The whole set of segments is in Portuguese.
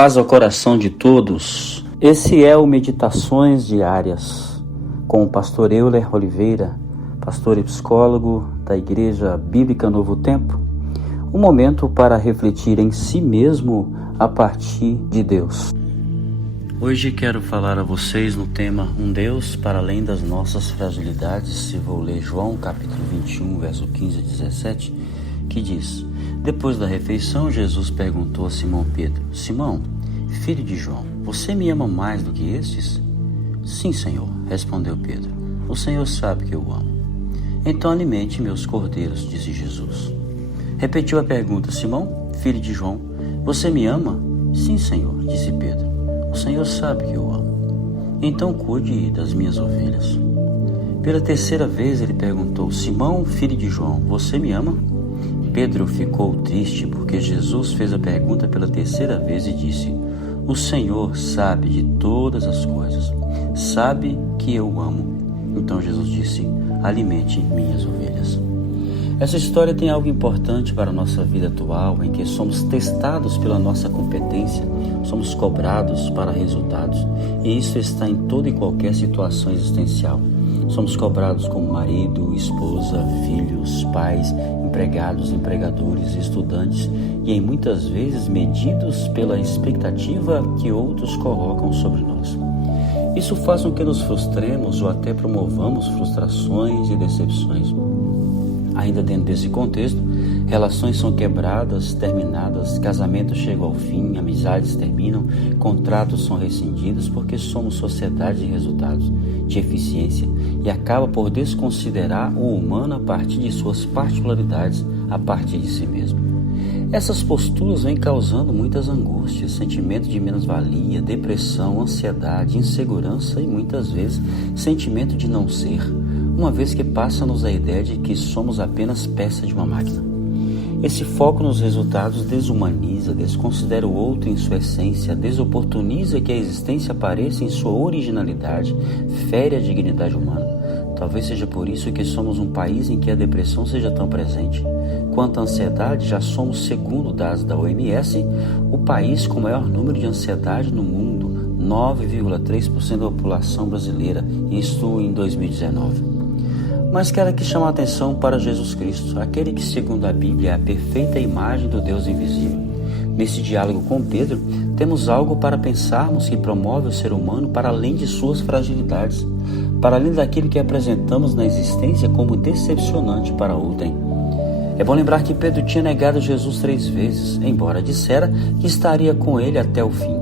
Paz ao coração de todos. Esse é o Meditações Diárias com o pastor Euler Oliveira, pastor e psicólogo da Igreja Bíblica Novo Tempo. Um momento para refletir em si mesmo a partir de Deus. Hoje quero falar a vocês no tema Um Deus para além das nossas fragilidades. E vou ler João capítulo 21, verso 15 a 17, que diz: Depois da refeição, Jesus perguntou a Simão Pedro: Simão, filho de João, você me ama mais do que estes? Sim, Senhor, respondeu Pedro. O Senhor sabe que eu amo. Então alimente meus cordeiros, disse Jesus. Repetiu a pergunta: Simão, filho de João, você me ama? Sim, Senhor, disse Pedro. O Senhor sabe que eu amo. Então cuide das minhas ovelhas. Pela terceira vez ele perguntou: Simão, filho de João, você me ama? Pedro ficou triste porque Jesus fez a pergunta pela terceira vez e disse: O Senhor sabe de todas as coisas, sabe que eu amo. Então Jesus disse: alimente minhas ovelhas. Essa história tem algo importante para a nossa vida atual, em que somos testados pela nossa competência, somos cobrados para resultados, e isso está em toda e qualquer situação existencial. Somos cobrados como marido, esposa, filhos, pais, empregados, empregadores, estudantes e em muitas vezes medidos pela expectativa que outros colocam sobre nós. Isso faz com que nos frustremos ou até promovamos frustrações e decepções. Ainda dentro desse contexto, relações são quebradas, terminadas, casamentos chegam ao fim, amizades terminam, contratos são rescindidos porque somos sociedade de resultados, de eficiência, e acaba por desconsiderar o humano a partir de suas particularidades, a partir de si mesmo. Essas posturas vêm causando muitas angústias, sentimento de menos-valia, depressão, ansiedade, insegurança e muitas vezes sentimento de não ser, uma vez que passa-nos a ideia de que somos apenas peça de uma máquina. Esse foco nos resultados desumaniza, desconsidera o outro em sua essência, desoportuniza que a existência apareça em sua originalidade, fere a dignidade humana. Talvez seja por isso que somos um país em que a depressão seja tão presente. Quanto à ansiedade, já somos, segundo dados da OMS, o país com o maior número de ansiedade no mundo, 9,3% da população brasileira, isto em 2019. Mas quero aqui chamar a atenção para Jesus Cristo, aquele que, segundo a Bíblia, é a perfeita imagem do Deus invisível. Nesse diálogo com Pedro, temos algo para pensarmos que promove o ser humano para além de suas fragilidades, para além daquilo que apresentamos na existência como decepcionante para outrem. É bom lembrar que Pedro tinha negado Jesus 3 vezes, embora dissera que estaria com ele até o fim.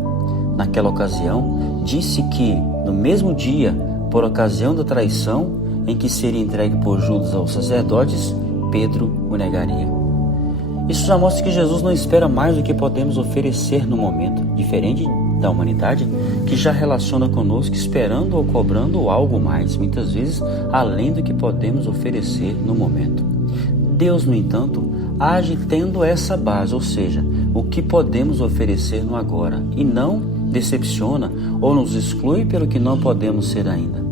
Naquela ocasião, disse que, no mesmo dia, por ocasião da traição, em que seria entregue por Judas aos sacerdotes, Pedro o negaria. Isso já mostra que Jesus não espera mais do que podemos oferecer no momento, diferente da humanidade, que já relaciona conosco esperando ou cobrando algo mais, muitas vezes além do que podemos oferecer no momento. Deus, no entanto, age tendo essa base, ou seja, o que podemos oferecer no agora, e não decepciona ou nos exclui pelo que não podemos ser ainda.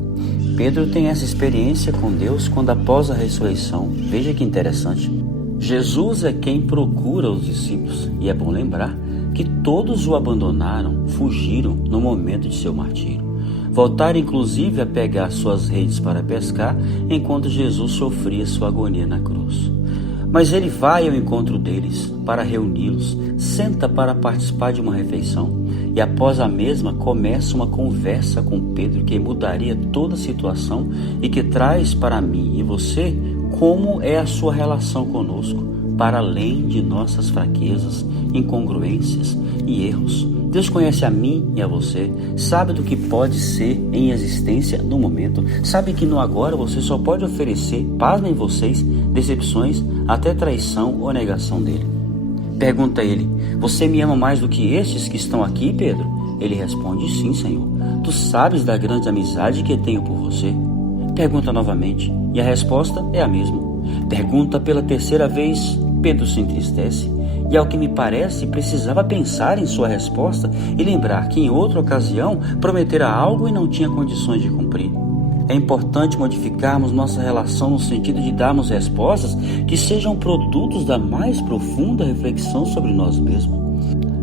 Pedro tem essa experiência com Deus quando, após a ressurreição, veja que interessante, Jesus é quem procura os discípulos, e é bom lembrar que todos o abandonaram, fugiram no momento de seu martírio. Voltaram inclusive a pegar suas redes para pescar, enquanto Jesus sofria sua agonia na cruz. Mas ele vai ao encontro deles para reuni-los, senta para participar de uma refeição, e após a mesma começa uma conversa com Pedro que mudaria toda a situação e que traz para mim e você como é a sua relação conosco, para além de nossas fraquezas, incongruências e erros. Deus conhece a mim e a você, sabe do que pode ser em existência no momento, sabe que no agora você só pode oferecer, pasmem vocês, decepções, até traição ou negação dele. Pergunta ele: você me ama mais do que estes que estão aqui, Pedro? Ele responde: sim, Senhor. Tu sabes da grande amizade que tenho por você. Pergunta novamente, e a resposta é a mesma. Pergunta pela terceira vez, Pedro se entristece, e ao que me parece precisava pensar em sua resposta e lembrar que em outra ocasião prometera algo e não tinha condições de cumprir. É importante modificarmos nossa relação no sentido de darmos respostas que sejam produtos da mais profunda reflexão sobre nós mesmos.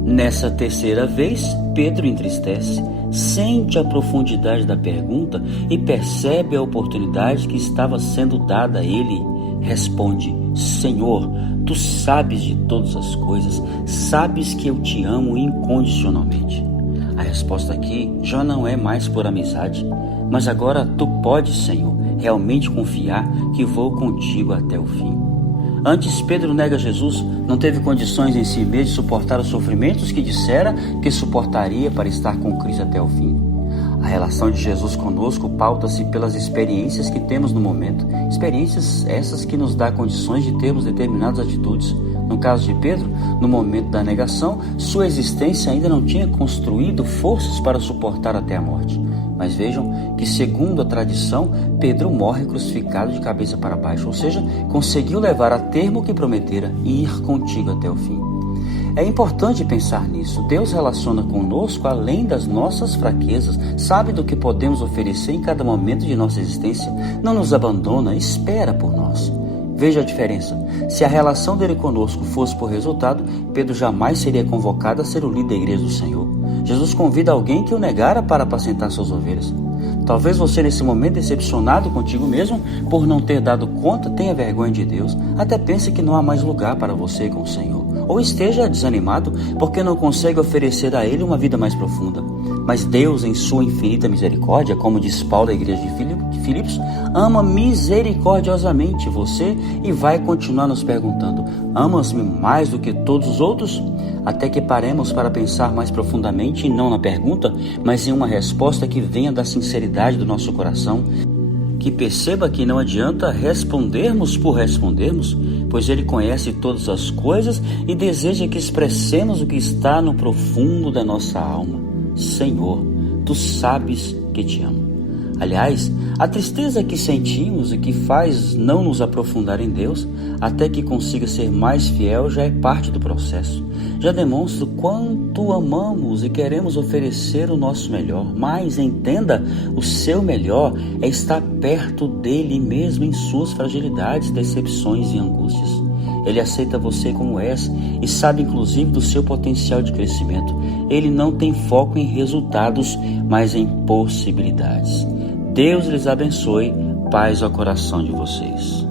Nessa terceira vez, Pedro entristece, sente a profundidade da pergunta e percebe a oportunidade que estava sendo dada a ele. Responde: Senhor, tu sabes de todas as coisas, sabes que eu te amo incondicionalmente. A resposta aqui já não é mais por amizade, mas agora tu podes, Senhor, realmente confiar que vou contigo até o fim. Antes, Pedro nega Jesus, não teve condições em si mesmo de suportar os sofrimentos que dissera que suportaria para estar com Cristo até o fim. A relação de Jesus conosco pauta-se pelas experiências que temos no momento, experiências essas que nos dão condições de termos determinadas atitudes. No caso de Pedro, no momento da negação, sua existência ainda não tinha construído forças para suportar até a morte. Mas vejam que, segundo a tradição, Pedro morre crucificado de cabeça para baixo, ou seja, conseguiu levar a termo o que prometera e ir contigo até o fim. É importante pensar nisso. Deus relaciona conosco além das nossas fraquezas, sabe do que podemos oferecer em cada momento de nossa existência, não nos abandona, espera por nós. Veja a diferença. Se a relação dele conosco fosse por resultado, Pedro jamais seria convocado a ser o líder da igreja do Senhor. Jesus convida alguém que o negara para apacentar suas ovelhas. Talvez você, nesse momento, decepcionado contigo mesmo por não ter dado conta, tenha vergonha de Deus, até pense que não há mais lugar para você com o Senhor. Ou esteja desanimado porque não consegue oferecer a Ele uma vida mais profunda. Mas Deus, em sua infinita misericórdia, como diz Paulo à igreja de Filipos, ama misericordiosamente você e vai continuar nos perguntando: amas-me mais do que todos os outros? Até que paremos para pensar mais profundamente, não na pergunta, mas em uma resposta que venha da sinceridade do nosso coração. Que perceba que não adianta respondermos por respondermos, pois Ele conhece todas as coisas e deseja que expressemos o que está no profundo da nossa alma. Senhor, tu sabes que te amo. Aliás, a tristeza que sentimos e que faz não nos aprofundar em Deus, até que consiga ser mais fiel, já é parte do processo. Já demonstra o quanto amamos e queremos oferecer o nosso melhor, mas entenda, o seu melhor é estar perto dele mesmo em suas fragilidades, decepções e angústias. Ele aceita você como és e sabe inclusive do seu potencial de crescimento. Ele não tem foco em resultados, mas em possibilidades. Deus lhes abençoe, paz ao coração de vocês.